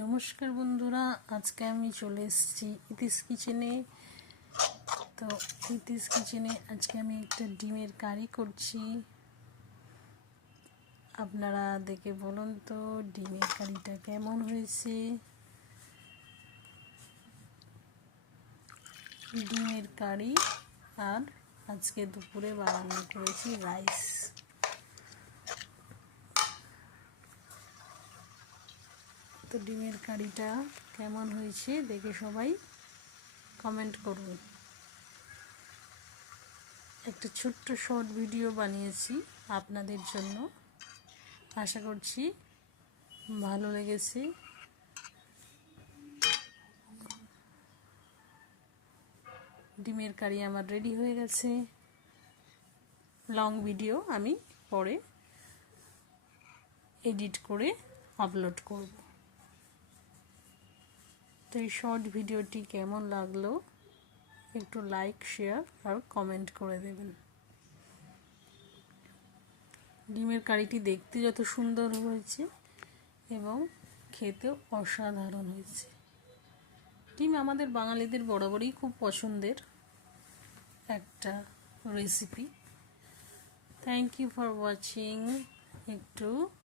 নমস্কার বন্ধুরা, আজকে আমি চলে এসেছি ইতিস কিচেনে। তো ইতিস কিচেনে আজকে আমি একটা ডিমের কারি করছি। আপনারা দেখে বলুন তো ডিমের কারিটা কেমন হয়েছে। ডিমের কারি আর আজকে দুপুরে রান্না করেছি রাইস। তো ডিমের কারিটা কেমন হয়েছে দেখে সবাই কমেন্ট করুন। একটা ছোট্ট শর্ট ভিডিও বানিয়েছি আপনাদের জন্য, আশা করছি ভালো লেগেছে। ডিমের কারি আমার রেডি হয়ে গেছে। লং ভিডিও আমি পরে এডিট করে আপলোড করব। তো এই শর্ট ভিডিওটি কেমন লাগলো একটু লাইক, শেয়ার আর কমেন্ট করে দেবেন। ডিমের কারিটি দেখতে যত সুন্দর হয়েছে এবং খেতেও অসাধারণ হয়েছে। ডিম আমাদের বাঙালিদের বরাবরই খুব পছন্দের একটা recipe. Thank you for watching. একটু